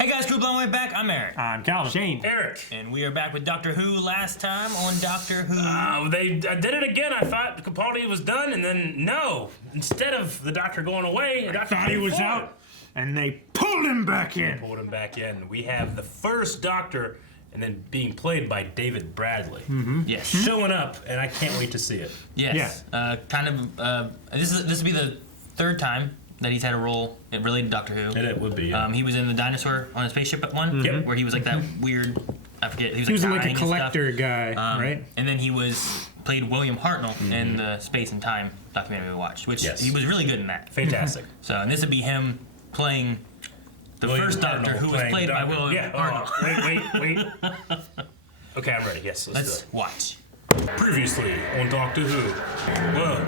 Hey guys, Crew Blown Way back. I'm Eric. I'm Calvin. Shane. Eric. And we are back with Doctor Who last time on Doctor Who. They did it again. I thought Capaldi was done, and then no. Instead of the Doctor going away, the Doctor Thought he was out, and they pulled him back in. Pulled him back in. We have the first Doctor, and then being played by David Bradley. Mm-hmm. Yes. Showing up, and I can't wait to see it. Yes. Yeah. This will be the third time that he's had a role related to Doctor Who. And it would be. Yeah. He was in the dinosaur on a spaceship at one, Yep. where he was like that weird. I forget. He was like a dying and collector stuff. guy, right? And then he played William Hartnell in the Space and Time documentary we watched, which Yes. he was really good in that. Fantastic. So, and this would be him playing the William first Doctor Hartnell who was playing played by Doctor. William Yeah. Hartnell. Wait. Okay, I'm ready. Yes, let's Let's watch. do it. Previously on Doctor Who. Whoa.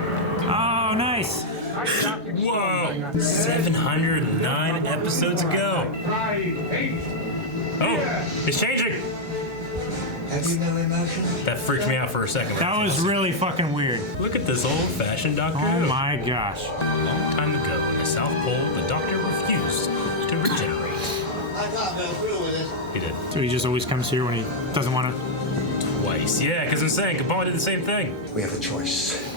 Oh, nice. Whoa. 709 episodes ago. Oh, it's changing. Have you no emotion? That freaked me out for a second. That was really fucking weird. Look at this old-fashioned Doctor Oh Who. my gosh. A long time ago, in the South Pole, the Doctor refused to regenerate. I can't go through with it. He did. So he just always comes here when he doesn't want to. Twice. Yeah, because insane. Capaldi did the same thing. We have a choice.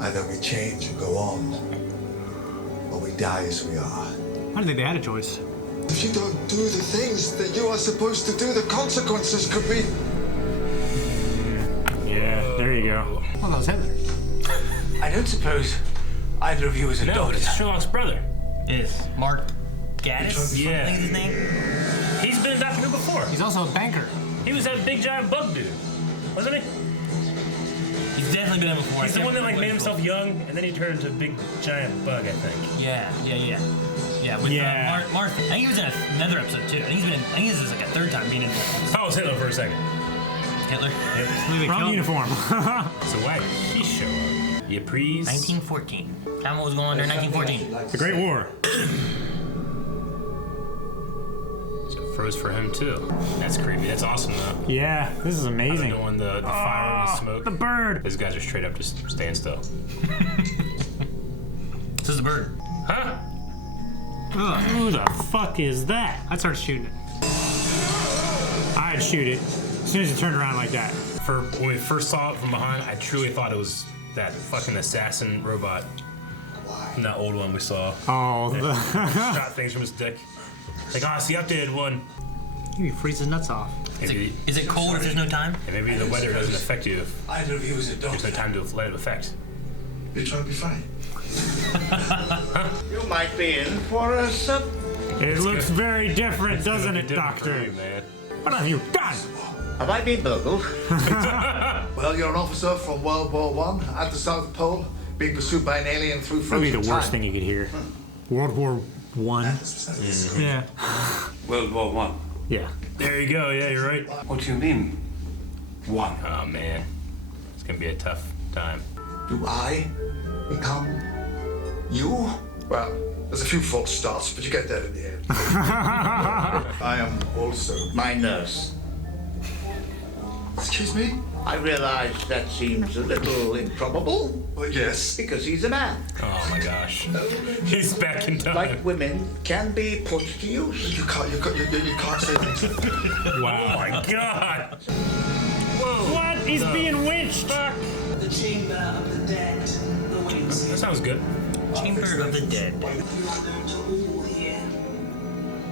Either we change and go on, or we die as we are. I don't think they had a choice. If you don't do the things that you are supposed to do, the consequences could be... Yeah, there you go. Well, that was Hitler. I don't suppose either of you is a No, doctor. it's Sherlock's brother. Is Mark Gaddis? Yeah. I think is his name. He's been in Doctor Who before. He's also a banker. He was that big giant bug dude, wasn't he? He's definitely been in before. He's the one that like made himself young, and then he turned into a big giant bug, I think. Yeah. With Yeah. Mark. I think he was in another episode too. I think this is like a third time being in Oh, it was Hitler for a second. Hitler. Yep. Wrong uniform. So why did he show up? Ypres. 1914. Tell me what was going on there in 1914. The Great War. So it froze for him too. That's creepy. That's awesome though. Yeah, this is amazing. Knowing the fire and the smoke. The bird. These guys are straight up just staying still. This is the bird. Huh? Who the fuck is that? I'd start shooting it. I'd shoot it as soon as it turned around like that. For when we first saw it from behind, I truly thought it was that fucking assassin robot. From that old one we saw. Oh, the Shot things from his dick. Like, oh, it's the updated one. He freezes nuts off. Maybe, Is it cold if there's no time? maybe the weather doesn't affect you if Either of you is a there's no doctor. time to let it affect. You're trying to be funny. You might be in for a sub. It looks very different, doesn't it, Different for Doctor? you, man. What have you done? Have I been burgled? Well, you're an officer from World War I at the South Pole, being pursued by an alien through That would be frozen the worst time. thing you could hear. World War One. Yeah. World War One. Yeah. There you go. Yeah, you're right. What do you mean? One. Oh man, it's gonna be a tough time. Do I become you? Well, there's a few false starts, but you get there in the end. I am also... My nurse. Excuse me? I realize that seems a little improbable Well, yes. because he's a man. Oh my gosh, he's back in time. Like women can be put to use. You can't say things like that. Oh Wow. my god. Whoa. What? He's being winched. The Chamber of the Dead awaits you. That sounds good. Chamber of the Dead. You are going to all here,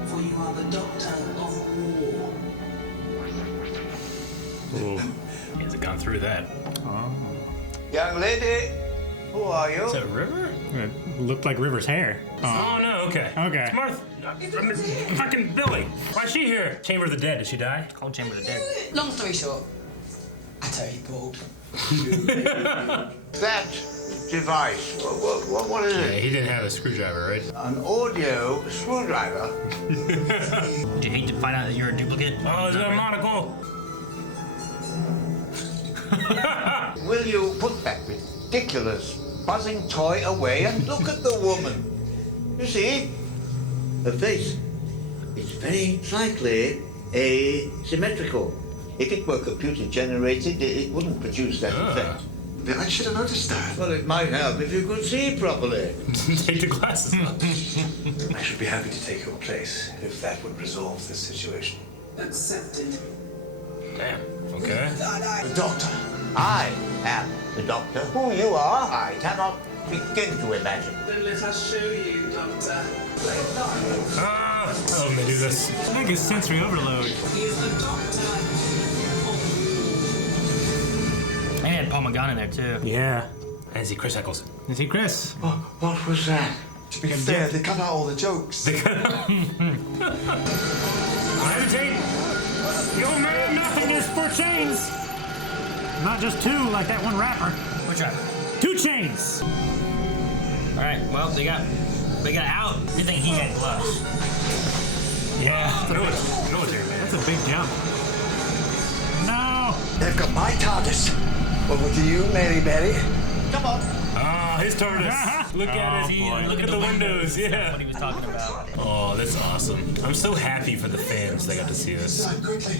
for you are the Doctor of War. He hasn't gone through that. Young lady, who are you? Is that River? It looked like River's hair. Oh no. Okay. Okay. It's Martha. I mean, fucking Billy. Why's she here? Chamber of the Dead. Did she die? Called Chamber of the Dead. Long story short, I totally bald. That device. What is Yeah, it? he didn't have a screwdriver, right? An audio screwdriver. Do you hate to find out that you're a duplicate? Oh, is that a monocle? Will you put that ridiculous buzzing toy away and look at the woman? You see, her face is very slightly asymmetrical. If it were computer generated, it wouldn't produce that effect. I should have noticed that. Well, it might help if you could see properly. Take the glasses off. I should be happy to take your place if that would resolve this situation. Accepted. Damn. Okay. The doctor. I am the doctor. Who you are, I cannot begin to imagine. Then let us show you, Doctor. Ah, I love when they do this. I think it's sensory overload. He is the Doctor. And he had Paul McGann in there too. Yeah. And is he Chris Eccleston? Is he Chris? What was that? To be fair, they cut out all the jokes. Levitate! Yo, man, nothing is for chains. Not just two, like that one rapper. Which one? 2 chains. All right. Well, they got out. Good thing he had gloves. Yeah. Military man. That's a big jump. No. They've got my TARDIS. Over to you, Mary Berry. Come on. Ah, his TARDIS. Look at it. See, Look at the windows. That's Yeah. what he was talking about. Oh, that's awesome. I'm so happy for the fans that got to see this. Quickly.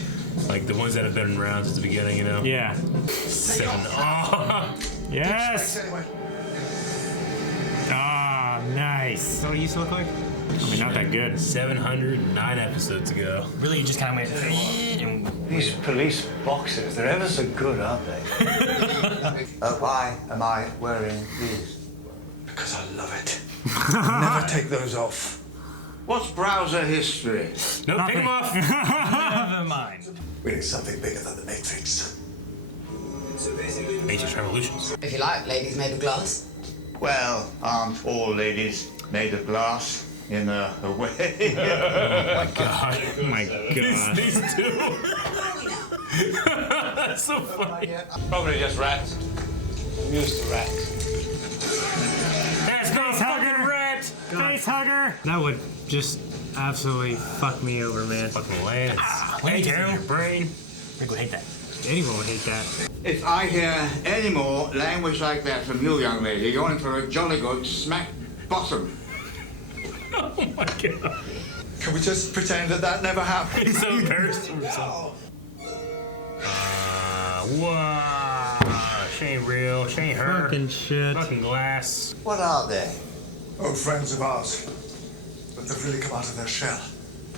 Like the ones that have been around since the beginning, you know? Yeah. 7. Oh. Yes. Anyway. Ah, nice. What he used to look like? I mean, not that good. 709 episodes ago. Really, just kind of went. And These police boxers, they're ever so good, aren't they? Why am I wearing these? Because I love it. Never take those off. What's browser history? No, take him off. never mind. We need something bigger than the Matrix. Matrix Revolutions. If you like, ladies made of glass. Well, aren't all ladies made of glass in a way? God. Oh my god. These two. That's so funny. Probably just rats. I'm used to rats. That's not Face fucking hugger. rat. Face hugger. That would just absolutely fuck me over, man. Fucking Lance. Hey, Edges in Daryl. your brain. Rick would hate that. Anyone would hate that. If I hear any more language like that from you, young lady, you're in for a jolly good smack bottom. Oh my god. Can we just pretend that that never happened? He's so embarrassed of himself. Wow. She ain't real. She ain't her. Fucking shit. Fucking glass. What are they? Old friends of ours. But they've really come out of their shell.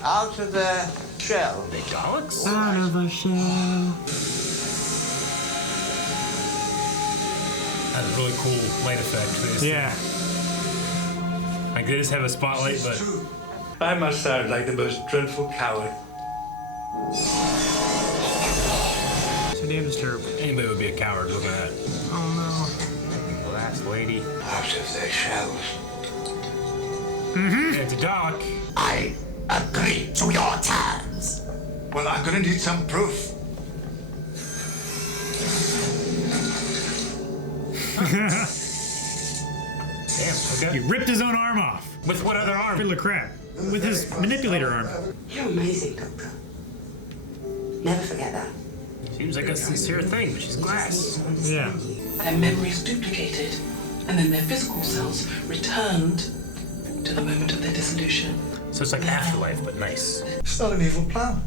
Out of their shell. They Daleks? Out of a shell. That's a really cool light effect for this. Yeah. Like they just have a spotlight, but I must sound like the most dreadful coward. So damn disturbed. anybody would be a coward looking at that. Oh Glass lady. Out of their shells. Yeah, it's a Dalek. I agree to your terms. Well, I'm gonna need some proof. Damn, no. okay. He ripped his own arm off. With what other arm? Fiddler crap. With his manipulator arm. You're amazing, Doctor. Never forget that. Seems like a sincere thing, but she's glass. Yeah. Their memories duplicated, and then their physical selves returned to the moment of their dissolution. So it's like Afterlife, but nice. It's not an evil plan.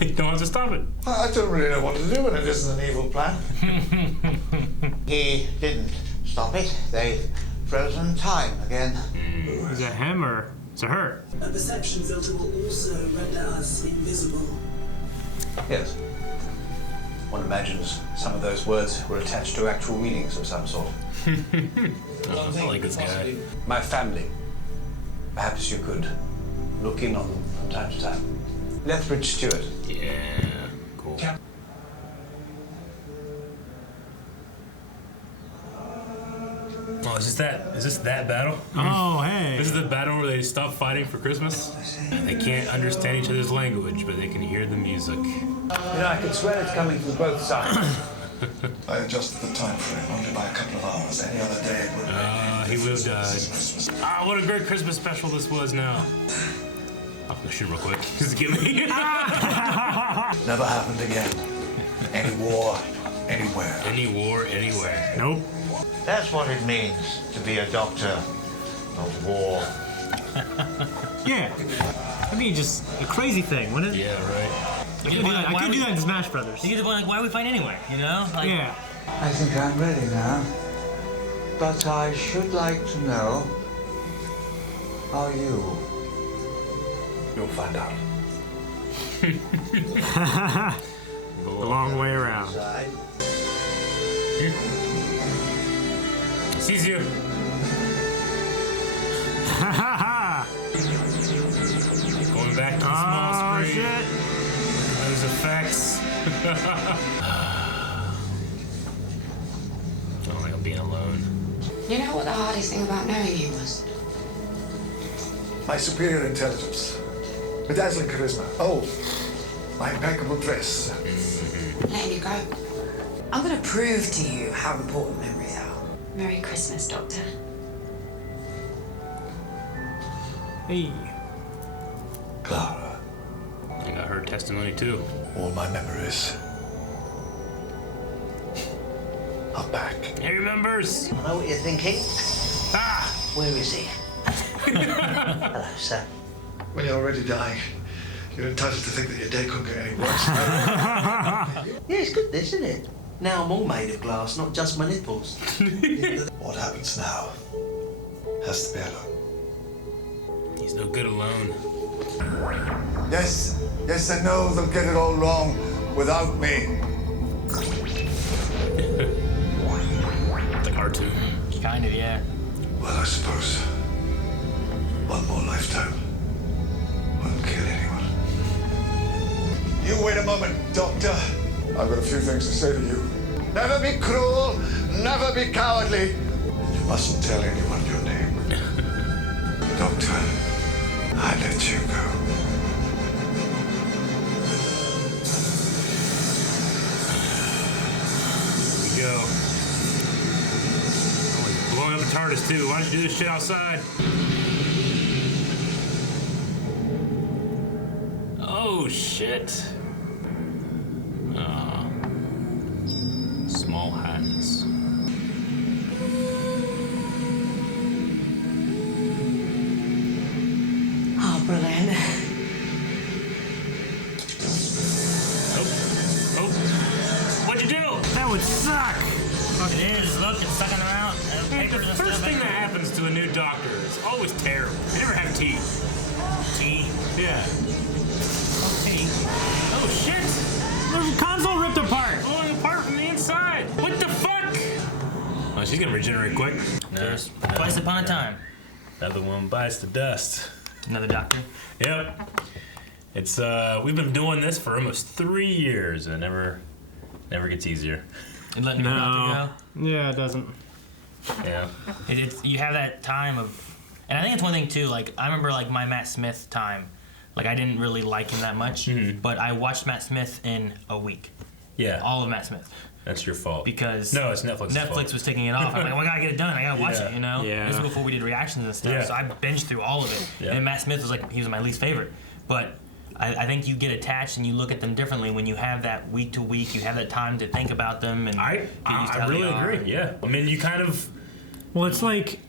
You don't have to stop it. I don't really know what to do when it isn't an evil plan. He didn't stop it. They frozen time again. Is that him or is it her? A perception filter will also render us invisible. Yes. One imagines some of those words were attached to actual meanings of some sort. Oh, I like this guy. My family. Perhaps you could look in on them from time to time. Lethbridge Stewart. Yeah, cool. Oh, is this that battle? Oh, hey. This is the battle where they stop fighting for Christmas? They can't understand each other's language, but they can hear the music. You know, I could swear it's coming from both sides. I adjusted the time frame only by a couple of hours. Any other day it would have He would have died. Christmas. Ah, what a great Christmas special this was now. I'm gonna shoot real quick. Just give me. Never happened again. Any war, anywhere. Any war, anywhere. Nope. That's what it means to be a doctor of war. Yeah. I mean, just a crazy thing, wouldn't it? Yeah, right. I could do that in Smash Brothers. You get the point, like, why we fight anyway? You know? Like, Yeah. I think I'm ready now. But I should like to know, are you? You'll find out. The long way around. Sees you. Going back to the small screen. Shit. Those effects. I don't like being alone. You know what the hardest thing about knowing you was? My superior intelligence. My dazzling charisma. Oh, my impeccable dress. Letting you go. I'm going to prove to you how important memories are. Merry Christmas, Doctor. Hey. Clara, I got her testimony too. all my memories are back. He remembers. I know what you're thinking. Ah! Where is he? Hello, sir. When you're already dying, you're entitled to think that your day couldn't get any worse. Yeah, it's good, this, isn't it? Now I'm all made of glass, not just my nipples. What happens now has to be alone. He's no good alone. Yes, I know they'll get it all wrong without me. Like R2. Kind of, yeah. Well, I suppose one more lifetime wouldn't kill anyone. You wait a moment, Doctor. I've got a few things to say to you. Never be cruel, never be cowardly. You mustn't tell anyone your name. Doctor, I let you go. Here we go. Oh, he's blowing up the TARDIS too. Why don't you do this shit outside? Oh shit. Small hands. Oh, brilliant. Oh. What'd you do? That would suck. It is. Look, it's sucking around. The first thing that happens to a new doctor is always terrible. They never have tea. Tea. Yeah. Tea. Oh shit! The console ripped apart. Blowing apart from the inside. What the fuck? Oh, she's gonna regenerate quick. There's twice upon a time. Another one bites the dust. Another doctor. Yep. It's we've been doing this for almost 3 years and it never gets easier. And letting your doctor go. Yeah, it doesn't. Yeah. You have that time of, and I think it's one thing too. Like I remember like my Matt Smith time. Like I didn't really like him that much, but I watched Matt Smith in a week. Yeah. All of Matt Smith. That's your fault. Because no, it's Netflix's fault. Netflix was taking it off. I'm like, well, I gotta get it done. I gotta watch it, you know? Yeah. This is before we did reactions and stuff, Yeah. so I binged through all of it. Yeah. And Matt Smith was like, he was my least favorite. But I think you get attached and you look at them differently when you have that week to week, you have that time to think about them and I get used to how really they are. agree. Yeah. I mean, you kind of. Well, it's like,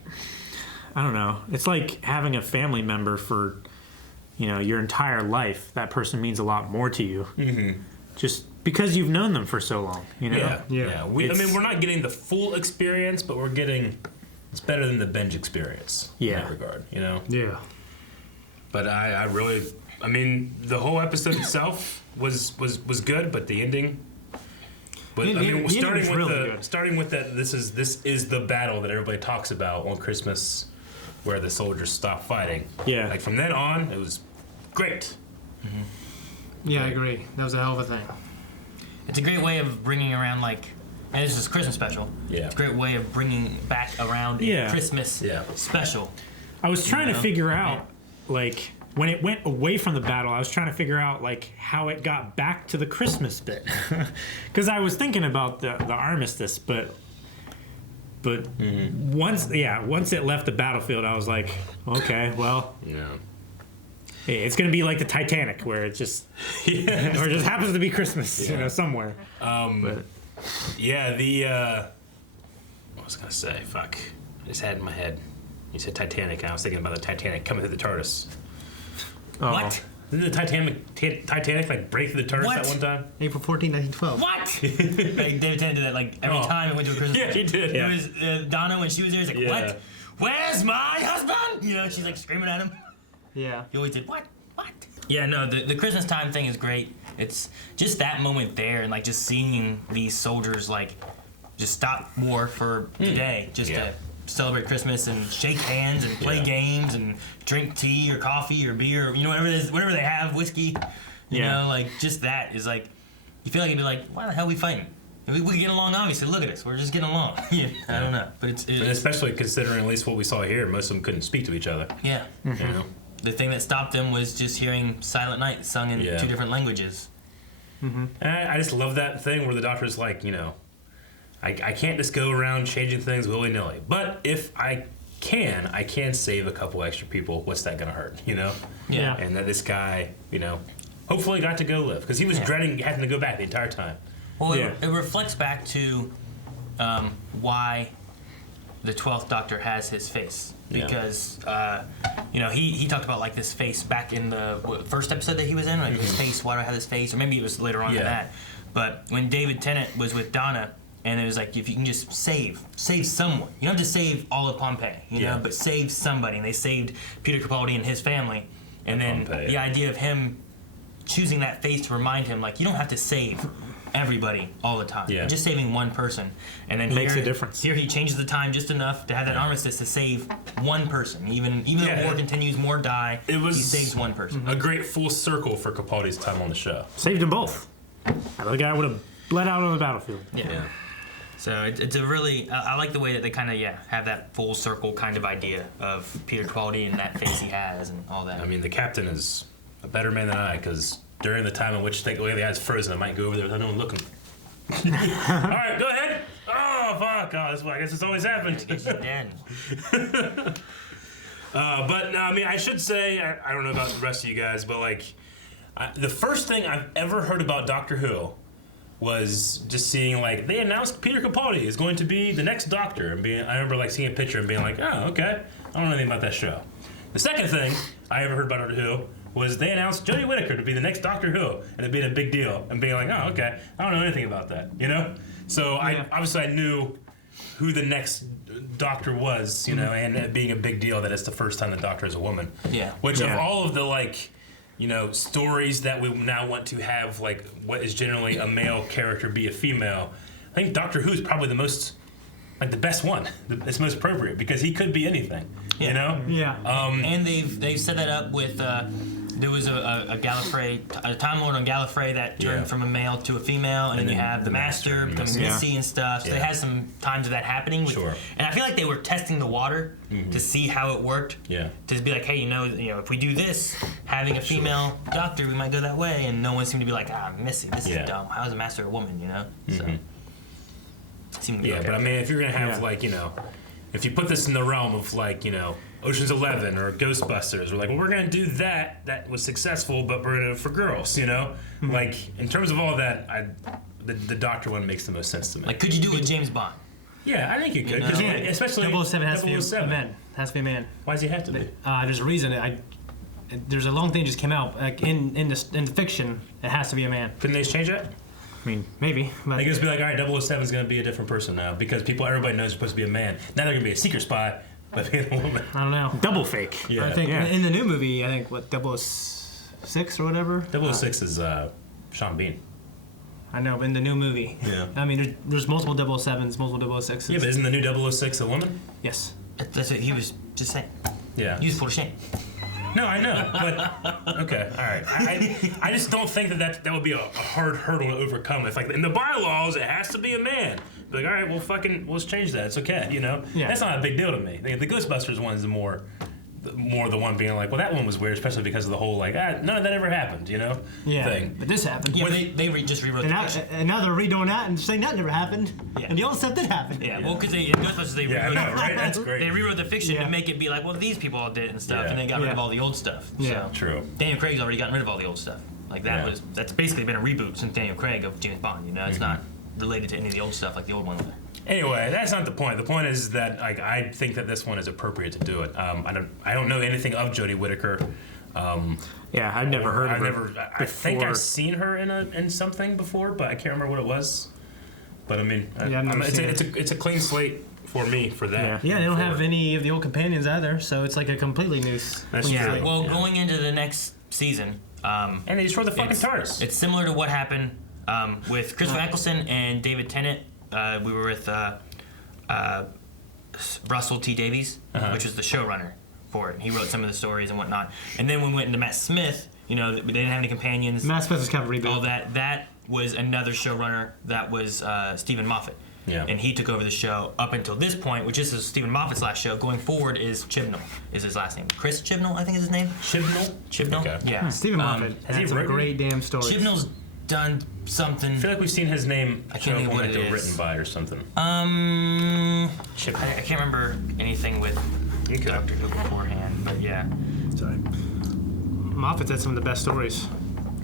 I don't know. It's like having a family member for, your entire life. That person means a lot more to you. Mm-hmm. Just because you've known them for so long, Yeah. Yeah. I mean, we're not getting the full experience, but we're getting. It's better than the binge experience. Yeah. In that regard, Yeah. But I really. I mean, the whole episode itself was good, but the ending. But The ending was starting with really good. starting with that, this is the battle that everybody talks about on Christmas, where the soldiers stop fighting. Yeah. Like from then on, it was great. Yeah, I agree. That was a hell of a thing. It's a great way of bringing around, like, and this is Christmas special. Yeah. It's a great way of bringing back around a Christmas special. I was trying to figure out, like, when it went away from the battle, I was trying to figure out, like, how it got back to the Christmas bit. Because I was thinking about the armistice, but once it left the battlefield, I was like, okay, well, hey, it's gonna be like the Titanic, where it just or it just happens to be Christmas, somewhere. Yeah, what was I gonna say? Fuck, I just had it in my head. You said Titanic, and I was thinking about the Titanic coming through the TARDIS. Oh. What? Didn't the Titanic like break through the turrets What? that one time? April 14, 1912. What? Like David Tennant did that like every time it went to a Christmas. Yeah, he did. It was Donna when she was there. He's like, Yeah. "What? Where's my husband?" You know, she's like screaming at him. Yeah. He always did, "What? What?" Yeah, no, the Christmas time thing is great. It's just that moment there, and like just seeing these soldiers like just stop war for today, just to celebrate Christmas and shake hands and play games and drink tea or coffee or beer, or, you know, whatever it is, whatever they have, whiskey. You know, like just that is like, you feel like you'd be like, why the hell are we fighting? We get along, obviously. Look at us, we're just getting along. I don't know, but it's And especially considering at least what we saw here, most of them couldn't speak to each other. yeah. You know? The thing that stopped them was just hearing Silent Night sung in two different languages. And I just love that thing where the doctor's like, you know, I can't just go around changing things willy-nilly. But if I can save a couple extra people. What's that going to hurt, you know? Yeah. And that this guy, you know, hopefully got to go live. Because he was dreading having to go back the entire time. Well, it reflects back to why the 12th Doctor has his face. Because, you know, he talked about, like, this face back in the first episode that he was in. Like, his face, why do I have this face? Or maybe it was later on than that. But when David Tennant was with Donna, and it was like, if you can just save someone. You don't have to save all of Pompeii, you know, but save somebody. And they saved Peter Capaldi and his family. And then the idea of him choosing that face to remind him, like, you don't have to save everybody all the time. You're just saving one person. And then makes a difference. Here he changes the time just enough to have that armistice to save one person. Even though war continues, more die, he saves one person. A great full circle for Capaldi's time on the show. Saved them both. Another guy would have bled out on the battlefield. Yeah. So it's a really, I like the way that they kind of, have that full circle kind of idea of Peter Capaldi and that face he has and all that. I mean, the captain is a better man than I, because during the time in which the way the eyes frozen, I might go over there without no one looking. All right, go ahead. Oh, fuck. Oh, I guess it's always happened. He's dead. But, no, I mean, I should say, I don't know about the rest of you guys, but, like, the first thing I've ever heard about Doctor Who was just seeing, like, they announced Peter Capaldi is going to be the next Doctor. And I remember, like, seeing a picture and being like, oh, okay. I don't know anything about that show. The second thing I ever heard about Doctor Who was they announced Jodie Whittaker to be the next Doctor Who, and it being a big deal, and being like, oh, okay, I don't know anything about that, you know? So I knew who the next Doctor was, you know, and it being a big deal that it's the first time the Doctor is a woman. Yeah. Which of all of the, like, you know, stories that we now want to have, like, what is generally a male character be a female, I think Doctor Who is probably the most, like, the best one. It's most appropriate, because he could be anything, you know? Yeah. And they've set that up with, there was a Gallifrey, a Time Lord on Gallifrey that turned from a male to a female, and then you have the Master becoming Missy and stuff. So they had some times of that happening. And I feel like they were testing the water to see how it worked. Yeah. To be like, hey, you know, if we do this, having a female Doctor, we might go that way. And no one seemed to be like, Missy, this is dumb. How is a Master a woman, you know? So. Seemed to be okay. But I mean, if you're gonna have like, you know, if you put this in the realm of, like, you know, Ocean's 11 or Ghostbusters, we're like, well, we're gonna do that was successful, but we're gonna for girls, you know. Like, in terms of all that, the Doctor one makes the most sense to me. Like, could you do it with James Bond? Yeah, I think you could, especially 007 has to be a man. Has to be a man. Why does he have to be? There's a reason. There's a long thing just came out. Like in fiction, it has to be a man. Couldn't they change that? I mean, maybe. But they just be like, all right, 007 is going to be a different person now, because everybody knows they're supposed to be a man. Now they're going to be a secret spy, but being a woman. I don't know. Double fake. Yeah. I think in the new movie, I think, 006 or whatever? 006 is Sean Bean. I know, but in the new movie. Yeah. I mean, there's multiple 007s, multiple 006s. Yeah, but isn't the new 006 a woman? Yes. That's what he was just saying. Yeah. He was full of shame. No, I know, but okay, all right. I just don't think that would be a hard hurdle to overcome. If, like, in the bylaws it has to be a man, be like, all right, well, let's change that. It's okay, you know. Yeah. That's not a big deal to me. The Ghostbusters one is the more the one being like, well, that one was weird, especially because of the whole, like, none of that ever happened, you know. Thing. But this happened. Yeah, they just rewrote the fiction. And now they're redoing that and saying that never happened. Yeah. And the old stuff did happen. Yeah, well, because in Ghostbusters they rewrote right? That's great. They rewrote the fiction to make it be like, well, these people all did it and stuff, and they got rid of all the old stuff. Yeah, so, true. Daniel Craig's already gotten rid of all the old stuff. Like that's basically been a reboot since Daniel Craig of James Bond. You know, it's not related to any of the old stuff like the old one was. Anyway, that's not the point. The point is that, like, I think that this one is appropriate to do it. I don't know anything of Jodie Whittaker. Yeah, I've never heard of her. I think I've seen her in something before, but I can't remember what it was. But I mean, it's a clean slate for me for that. Yeah, they don't have any of the old companions either, so it's like a completely new. Well, going into the next season, and they destroy the fucking TARDIS. It's similar to what happened with Christopher Eccleston and David Tennant. We were with Russell T Davies, which was the showrunner for it. He wrote some of the stories and whatnot. And then when we went into Matt Smith, they didn't have any companions. Matt Smith was kind of reboot. All that was another showrunner. That was Stephen Moffat. Yeah. And he took over the show up until this point, which is Stephen Moffat's last show. Going forward is Chibnall, is his last name. Chris Chibnall, I think is his name. Chibnall? Okay. Yeah. Stephen Moffat had some great damn stories. Chibnall's done something. I feel like we've seen his name. I can't think of what it is. Written by or something. I can't remember anything with Doctor Who beforehand, but yeah. Sorry. Moffat's had some of the best stories.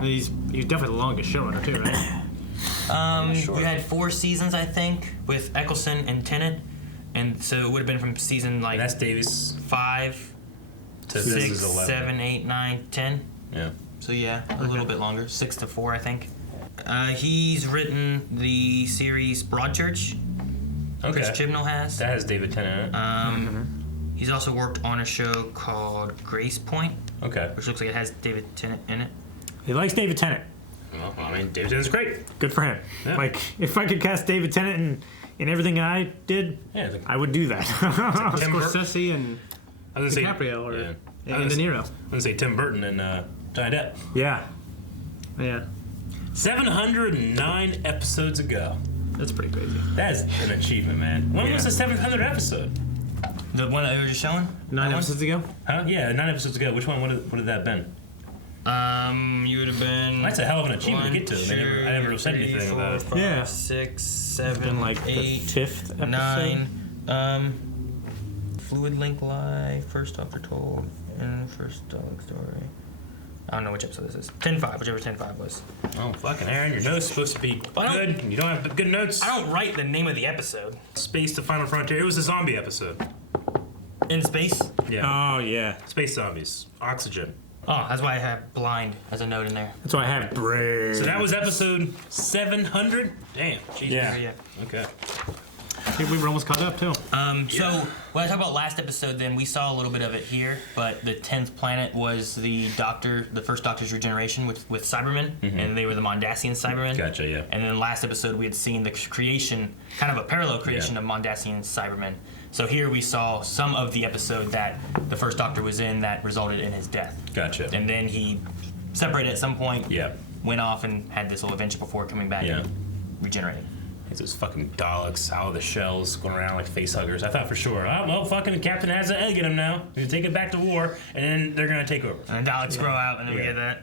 He's definitely the longest showrunner too, right? We had 4 seasons, I think, with Eccleston and Tennant, and so it would have been from season like that's Davies 5 to 6, 7, 8, 9, 10. Yeah. So yeah, a little bit longer, 6 to 4, I think. He's written the series Broadchurch. Okay. Chris Chibnall has. That has David Tennant in it. He's also worked on a show called Grace Point. Okay. Which looks like it has David Tennant in it. He likes David Tennant. Well, I mean, David Tennant's great. Good for him. Yeah. Like, if I could cast David Tennant in everything I did, I would do that. Scorsese and DiCaprio or and De Niro. I'm gonna say Tim Burton and Johnny Depp. Yeah. Yeah. 709 episodes ago. That's pretty crazy. That is an achievement, man. When was the 700th episode? The one that we were just showing? 9 episodes ago? Huh? Yeah, 9 episodes ago. Which one? What had that been? You would have been. That's a hell of an achievement to get to. I never said anything about it. 5, 6, 7, like 8, the 5th episode. 9. Fluid Link Live, First Doctor Told, and First Dog Story. I don't know which episode this is. 10-5, whichever 10-5 was. Oh, fucking Aaron, your notes supposed to be good. You don't have good notes. I don't write the name of the episode. Space to Final Frontier. It was a zombie episode. In space? Yeah. Oh, yeah. Space zombies. Oxygen. Oh, that's why I have blind as a note in there. That's why I have brain. So that was episode 700? Damn. Jesus. Yeah. Okay. We were almost caught up, too. So, when I talk about last episode, then we saw a little bit of it here, but the 10th planet was the first Doctor's regeneration with Cybermen, and they were the Mondasian Cybermen. Gotcha, yeah. And then last episode, we had seen the creation, kind of a parallel creation of Mondasian Cybermen. So here we saw some of the episode that the first Doctor was in that resulted in his death. Gotcha. And then he separated at some point, Yeah. went off and had this little adventure before coming back and regenerating. It's those fucking Daleks out of the shells going around like face huggers. I thought for sure, oh, well, fucking the captain has an egg in him now. He's gonna take it back to war, and then they're gonna take over. And Daleks grow out, and then we get that.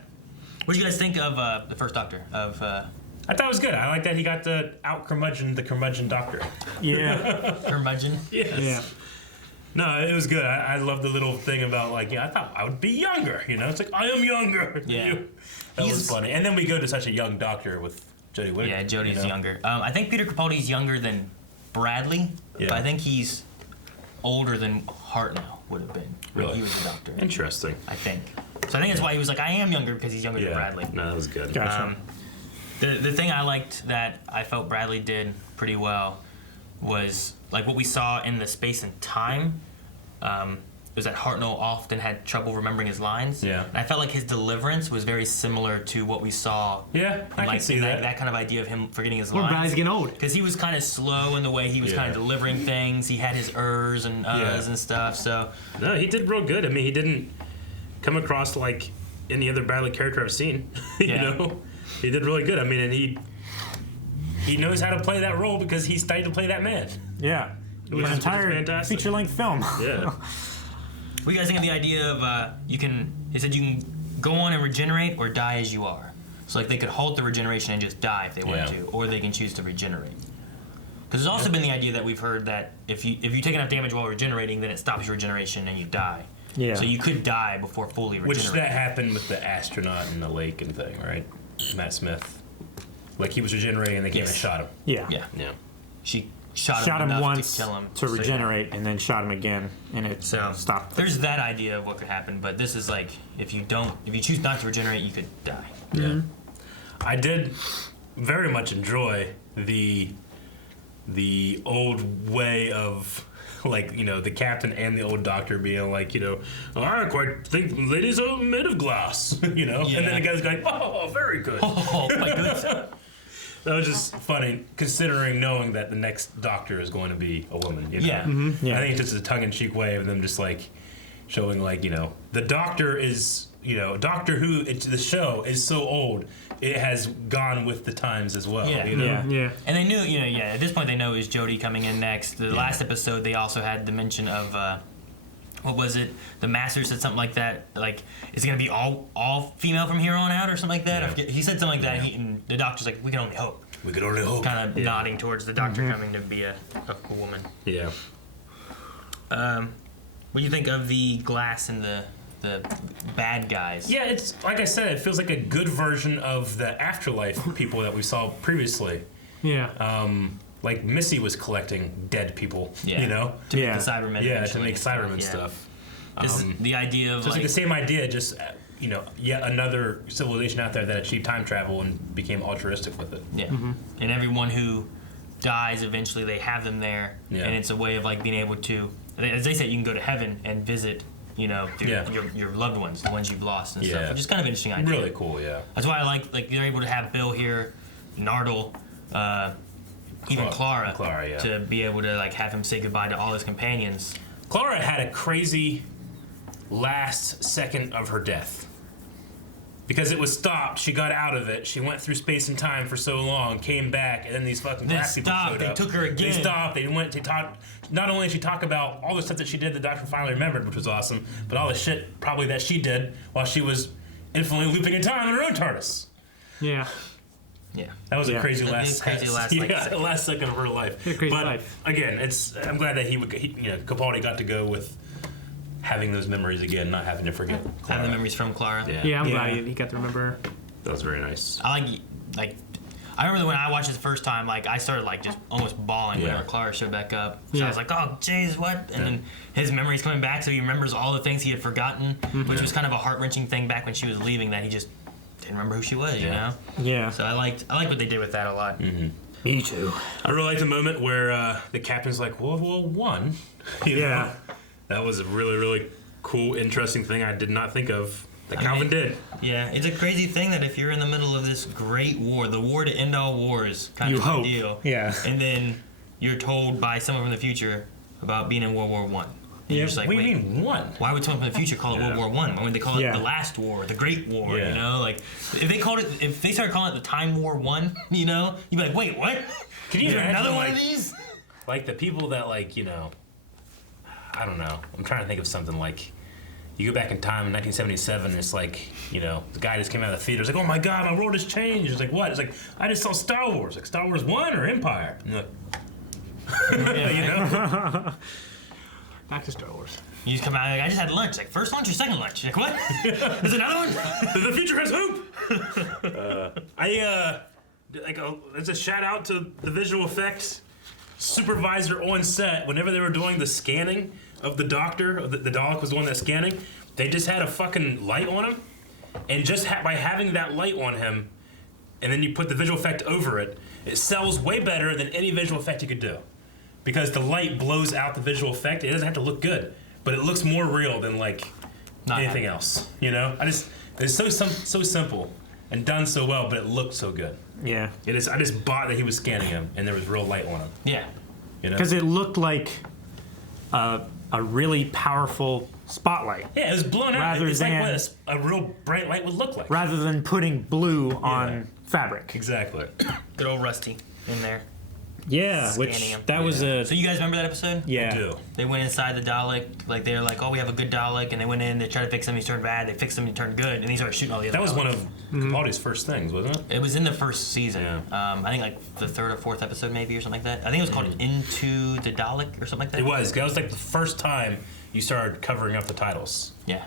What do you guys think of the first Doctor? I thought it was good. I like that he got to out curmudgeon the curmudgeon Doctor. Yeah. Curmudgeon? Yes. Yeah. No, it was good. I love the little thing about like, I thought I would be younger. It's like I am younger. Yeah. That was funny. And then we go to such a young Doctor with Jodie Whittaker. Yeah, Jodie's younger. I think Peter Capaldi's younger than Bradley, but I think he's older than Hartnell would have been when he was the Doctor. Interesting. I think. So I think that's why he was like, I am younger because he's younger than Bradley. No, that was good. Gotcha. The thing I liked that I felt Bradley did pretty well was like what we saw in the space and time. Was that Hartnell often had trouble remembering his lines. Yeah. And I felt like his deliverance was very similar to what we saw. Yeah, I can see that. That kind of idea of him forgetting his Well, lines. Bradley's getting old. Because he was kind of slow in the way he was kind of delivering things. He had his ers and uhs and stuff. So No, he did real good. I mean, he didn't come across like any other Bradley character I've seen. you know, he did really good. I mean, and he knows how to play that role because he studied to play that man. Yeah. It was an entire feature-length film. Yeah. what do you guys think of the idea of he said you can go on and regenerate or die as you are. So like they could halt the regeneration and just die if they wanted to, or they can choose to regenerate. Because there's also been the idea that we've heard that if you take enough damage while regenerating, then it stops your regeneration and you die. Yeah. So you could die before fully regenerating. Which that happened with the astronaut in the lake and thing, right? Matt Smith. Like he was regenerating and they came and shot him. Yeah. Yeah. Yeah. She shot him enough once to kill him. to regenerate, and then shot him again, and it stopped. There's that idea of what could happen, but this is like if you choose not to regenerate, you could die. Yeah. I did very much enjoy the old way of, like, you know, the captain and the old doctor being like, you know, I quite think ladies are made of glass, you know? Yeah. And then the guy's going, oh, very good. Oh, my goodness. That was just funny, considering knowing that the next doctor is going to be a woman, you know? Yeah. I think it's just a tongue-in-cheek way of them just, like, showing, like, you know, the doctor is, you know, Doctor Who, the show is so old, it has gone with the times as well. Yeah. You know? Yeah. And they knew, you know, at this point they know is Jodie coming in next. The last episode they also had the mention of, what was it? The Master said something like that, like, it's going to be all female from here on out or something like that. I forget. He said something like that, and the doctor's like, we can only hope. We could only hope. Kind of nodding towards the doctor coming to be a woman. Yeah. What do you think of the glass and the bad guys? Yeah, it's like I said, it feels like a good version of the afterlife people that we saw previously. Yeah. Like Missy was collecting dead people, you know? To make the Cybermen. Yeah, to eventually. make Cybermen stuff. This is the idea of so it's like the same idea, just, you know, yet another civilization out there that achieved time travel and became altruistic with it. Yeah. And everyone who dies, eventually they have them there. Yeah. And it's a way of like being able to, as they said, you can go to heaven and visit, you know, your loved ones, the ones you've lost and stuff. Which is kind of an interesting idea. Really cool, yeah. That's why I like they're able to have Bill here, Nardole, even Clara to be able to like have him say goodbye to all his companions. Clara had a crazy last second of her death. Because it was stopped, she got out of it, she went through space and time for so long, came back, and then these fucking glass people showed up. They took her again. They stopped, they went to talk, not only did she talk about all the stuff that she did, the doctor finally remembered, which was awesome, but all the shit probably that she did while she was infinitely looping in time in her own TARDIS. Yeah. Yeah. That was a crazy last second. last second of her life. Crazy but life. again, I'm glad that he you know, Capaldi got to go with having those memories again, not having to forget Clara. Having the memories from Clara. Yeah, I'm glad he got to remember her. That was very nice. I remember when I watched it the first time, like I started like just almost bawling whenever Clara showed back up. So I was like, oh jeez, what? And then his memory's coming back, so he remembers all the things he had forgotten, which was kind of a heart-wrenching thing back when she was leaving, that he just didn't remember who she was, you know? Yeah. So I liked what they did with that a lot. Me too. I really liked the moment where the captain's like, World War I. You know? That was a really, really cool, interesting thing I did not think of that Calvin did. Yeah, it's a crazy thing that if you're in the middle of this great war, the war to end all wars kind of deal, and then you're told by someone from the future about being in World War I. And you're just like, what do you mean one? Why would someone from the future call it World War I? Why would they call it the last war, the Great War? You know, like if they started calling it the Time War 1, you know, you'd be like, wait, what? Can you imagine another one of these? Like the people that, like, you know, I don't know. I'm trying to think of something like, you go back in time in 1977, and it's like, you know, the guy just came out of the theater. It's like, oh my God, my world has changed. It's like, what? It's like, I just saw Star Wars. Like, Star Wars 1 or Empire? And you're like, you know? Back to Star Wars. You just come out like, I just had lunch. Like, first lunch or second lunch? You're like, what? There's another one? The future has hope! There's a shout out to the visual effects supervisor on set. Whenever they were doing the scanning of the doctor, or the Dalek was the one that's scanning, they just had a fucking light on him. And just by having that light on him, and then you put the visual effect over it, it sells way better than any visual effect you could do. Because the light blows out the visual effect. It doesn't have to look good, but it looks more real than like anything else. You know, it's so simple and done so well, but it looked so good. Yeah. It is. I just bought that he was scanning him, and there was real light on him. Yeah. You know, because it looked like a really powerful spotlight. Yeah, it was blown out. Rather It's than like what a real bright light would look like. rather than putting blue on fabric. Exactly. Good old Rusty in there. Yeah, Scanning which him. that was a. So you guys remember that episode? Yeah. I do. They went inside the Dalek, like they were like, oh, we have a good Dalek, and they went in, they tried to fix him, he turned bad, they fixed him, he turned good, and he started shooting all the other That was Daleks. one of Capaldi's first things, wasn't it? It was in the first season. I think like the third or fourth episode maybe or something like that. I think it was called Into the Dalek or something like that. It was. That was like the first time you started covering up the titles. Yeah.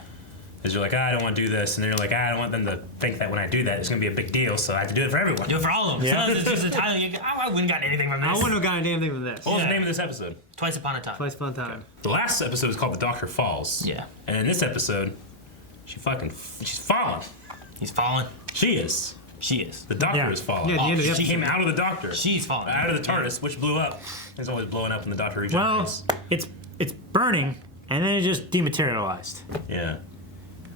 Because you're like, I don't want to do this, and then you're like, I don't want them to think that when I do that, it's going to be a big deal, so I have to do it for everyone. Do it for all of them. Yeah. Sometimes it's just a title. You go, I wouldn't got anything from this. I wouldn't have gotten anything from this. What was the name of this episode? Twice Upon a Time. Twice Upon a Time. The last episode is called The Doctor Falls. Yeah. And in this episode, she's fallen. He's fallen. She is. She is. The Doctor Yeah. is fallen. Yeah, at the end of the She came episode. out of the Doctor. She's fallen. Out of the TARDIS, which blew up. It's always blowing up when the Doctor Well, regenerates. it's burning, and then it just dematerialized. Yeah.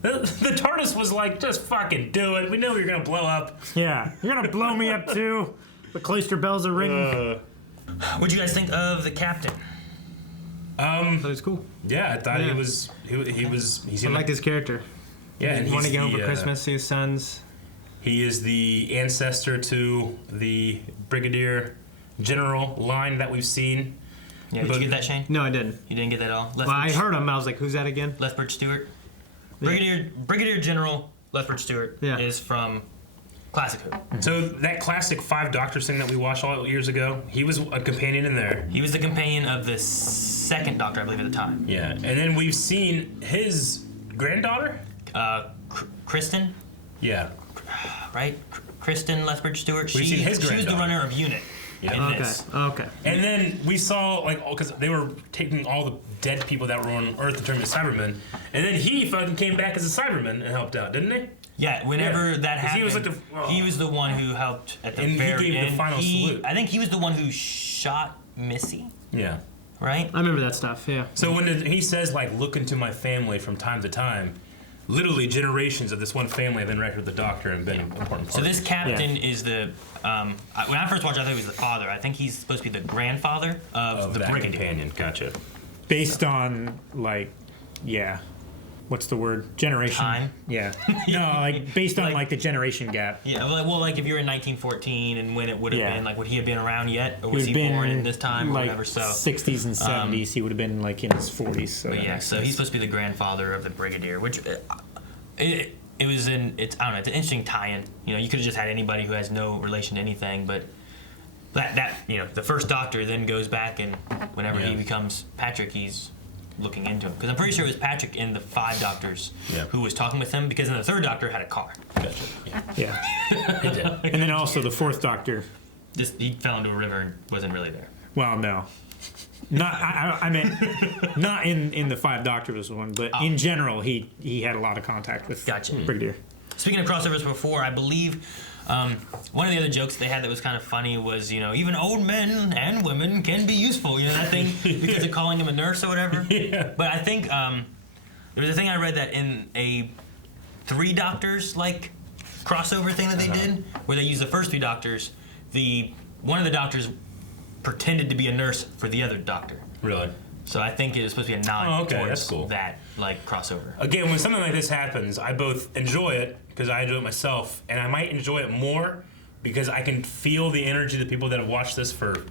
The TARDIS was like, just fucking do it. We know you're gonna blow up. Yeah, you're gonna blow me up too. The cloister bells are ringing. What'd you guys think of the captain? That was cool. Yeah, I thought he Yeah. was. He I seemed liked his character. Yeah, and Want to he's get home the, for Christmas, see his sons. He is the ancestor to the Brigadier General line that we've seen. Yeah, did you get that, Shane? No, I didn't. You didn't get that at all? Well, I heard him. I was like, who's that again? Lethbridge Stewart. Brigadier General Lethbridge Stewart is from Classic Who. So that classic 5 Doctors thing that we watched all years ago, he was a companion in there. He was the companion of the second Doctor, I believe, at the time. Yeah, and then we've seen his granddaughter? Kristen, Yeah. right? Kristen Lethbridge Stewart. We've seen his She was the granddaughter. runner of UNIT in Okay. this. Okay. And then we saw, like, because they were taking all the dead people that were on Earth and turning into Cybermen, and then he fucking came back as a Cyberman and helped out, didn't he? Yeah, whenever Yeah. that 'Cause happened, he was like he was the one who helped at the And he very gave the end. final salute. I think he was the one who shot Missy, Yeah. right? I remember that stuff, yeah. So when he says, like, look into my family from time to time, literally generations of this one family have interacted with the Doctor and been important parts. So this captain is the. When I first watched, I thought he was the father. I think he's supposed to be the grandfather of the that Brigadier. companion. Gotcha. Based on what's the word? Generation. Time? Yeah. No, like based on like the generation gap. Yeah, well, like if you're in 1914 and when it would have Yeah. been, like, would he have been around yet, or He was would he have born been in this time or like whatever? So 60s and 70s. He would have been like in his 40s. So But that yeah, makes so sense. he's supposed to be the grandfather of the Brigadier, which it was in. It's I don't know. It's an interesting tie-in. You know, you could have just had anybody who has no relation to anything, but that the first Doctor then goes back and whenever he becomes Patrick, he's looking into him because I'm pretty sure it was Patrick in the 5 Doctors who was talking with him because then the 3rd Doctor had a car. Gotcha. Yeah. He did. And then also the 4th Doctor. He fell into a river and wasn't really there. Well, no. Not I meant not in the 5 Doctors one, but in general he had a lot of contact with Brigadier. Speaking of crossovers before, I believe one of the other jokes they had that was kind of funny was, even old men and women can be useful. That thing because of calling him a nurse or whatever. Yeah. But I think there was a thing I read that in a 3 Doctors like crossover thing that they did, where they used the first 3 Doctors. One of the Doctors pretended to be a nurse for the other Doctor. Really? So I think it was supposed to be a nod okay, towards that's cool. that like crossover. Again, when something like this happens, I both enjoy it because I enjoy it myself, and I might enjoy it more because I can feel the energy of the people that have watched this for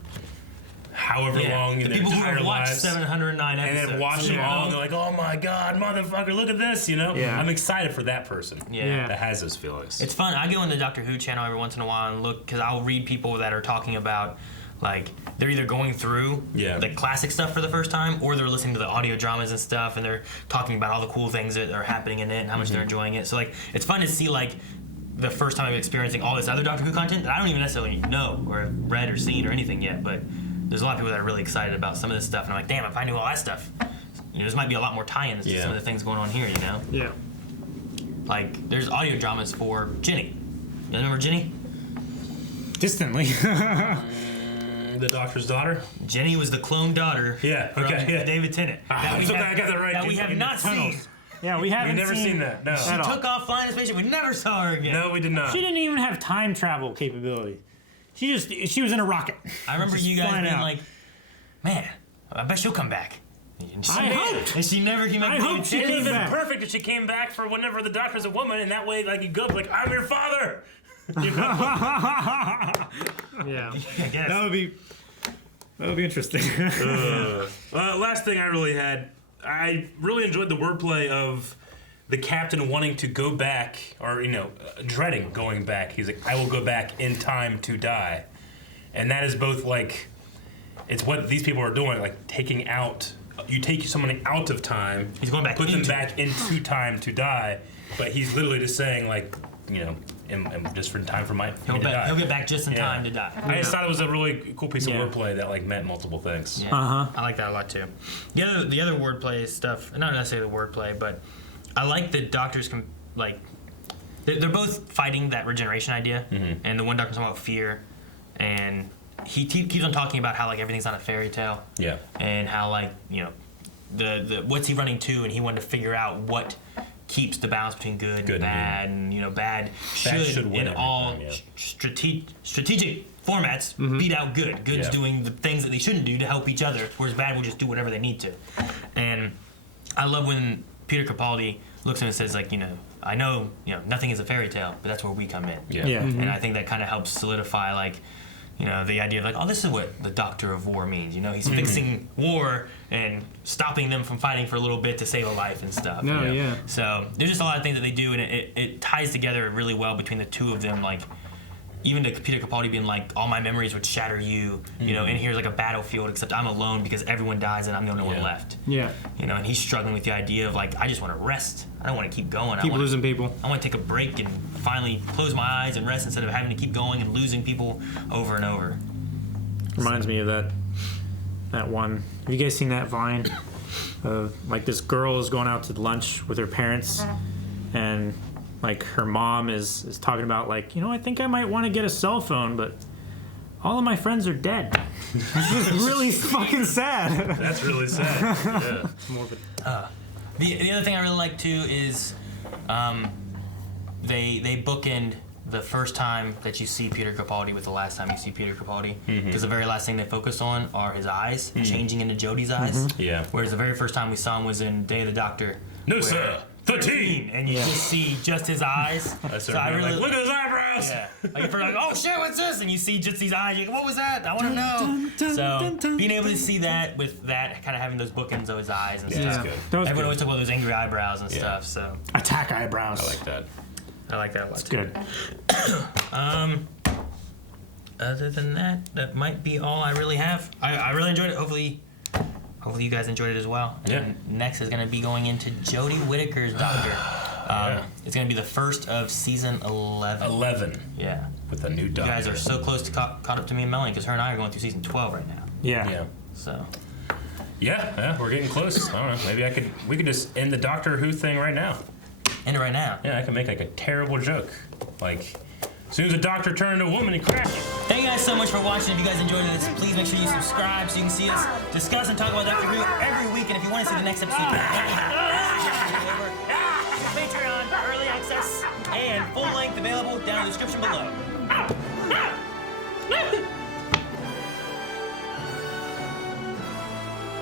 however long in the their people who entire have watched lives. 709 And episodes. then watch them all, and they're like, "Oh my God, motherfucker, look at this!" Yeah. I'm excited for that person. Yeah. That has those feelings. It's fun. I go on the Doctor Who channel every once in a while and look because I'll read people that are talking about like they're either going through the classic stuff for the first time or they're listening to the audio dramas and stuff and they're talking about all the cool things that are happening in it and how much they're enjoying it. So like it's fun to see like the first time I'm experiencing all this other Doctor Who content that I don't even necessarily know or have read or seen or anything yet, but there's a lot of people that are really excited about some of this stuff and I'm like, damn, if I knew all that stuff, this might be a lot more tie-ins to some of the things going on here, Yeah. Like there's audio dramas for Ginny. You remember Ginny? Distantly. The Doctor's daughter? Jenny was the clone daughter from David Tennant. I got that right. That we have not seen. Yeah, we haven't never seen that. No. She took off flying in spaceship. We never saw her again. No, we did not. She didn't even have time travel capability. She was in a rocket. I remember Just you guys flying being out. like, man, I bet she'll come back. And she I did. hope. And she never came back. I hope she It came would have back. been perfect if she came back for whenever the Doctor's a woman, and that way, like, you go, like, I'm your father! You know? Yeah. I guess. That would be interesting. Last thing I really had, I really enjoyed the wordplay of the captain wanting to go back, or, dreading going back. He's like, I will go back in time to die. And that is both, like, it's what these people are doing, like, taking out you take someone out of time, he's going back put them into back into time to die, but he's literally just saying like, you know, just for time for me to die. He'll get back just in time to die. I just thought it was a really cool piece of Yeah. wordplay that like meant multiple things. Yeah. I like that a lot too. The other wordplay stuff, not necessarily the wordplay, but I like the doctors they're both fighting that regeneration idea, and the one doctor's talking about fear, and he keeps on talking about how like everything's not a fairy tale. Yeah. And how like, you know, the what's he running to, and he wanted to figure out what keeps the balance between good and bad, and you know, bad should win in all time, yeah. strategic formats beat out good. Good's doing the things that they shouldn't do to help each other, whereas bad will just do whatever they need to. And I love when Peter Capaldi looks at him and says like, you know, I know, you know, nothing is a fairy tale, but that's where we come in. Yeah. And I think that kind of helps solidify like, you know, the idea of like, oh, this is what the Doctor of War means. You know, he's fixing war and stopping them from fighting for a little bit to save a life and stuff. No, you know? yeah. So there's just a lot of things that they do, and it ties together really well between the two of them. Like, even to Peter Capaldi being like, all my memories would shatter you. You know, and here's like a battlefield, except I'm alone because everyone dies and I'm the only one left. Yeah. You know, and he's struggling with the idea of like, I just want to rest. I don't want to keep going. Keep losing people. I want to take a break and finally close my eyes and rest instead of having to keep going and losing people over and over. Reminds me of that one. Have you guys seen that Vine? Like this girl is going out to lunch with her parents, and like her mom is talking about like, you know, I think I might want to get a cell phone, but all of my friends are dead. This is really fucking sad. That's really sad. Yeah. More of a, The other thing I really like too is they bookend the first time that you see Peter Capaldi with the last time you see Peter Capaldi, because the very last thing they focus on are his eyes changing into Jodie's eyes. Yeah. Whereas the very first time we saw him was in Day of the Doctor. No, sir. 13. And you just see just his eyes. So I really like, look at his eyebrows. Yeah. Like if you're like, oh shit, what's this? And you see just these eyes. You're like, what was that? I want to know. So being able to see that with that, kind of having those bookends of his eyes and stuff. That's good. that was Everyone good. always talk about those angry eyebrows and stuff. So Attack eyebrows. I like that. I like that a lot. It's too. good. Other than that, that might be all I really have. I really enjoyed it. Hopefully you guys enjoyed it as well. Yeah. And next is going to be going into Jodie Whittaker's Doctor. It's going to be the first of season 11. 11. Yeah. With a new Doctor. You guys are so close to caught up to me and Melanie because her and I are going through season 12 right now. Yeah. Yeah. So. Yeah, we're getting close. I don't know. Maybe we could just end the Doctor Who thing right now. End it right now. Yeah, I can make like a terrible joke. Like, as soon as the Doctor turned into a woman, he crashed. Thank you guys so much for watching. If you guys enjoyed this, please make sure you subscribe so you can see us discuss and talk about Doctor Who every week. And if you want to see the next episode, Patreon, early access, and full length available down in the description below.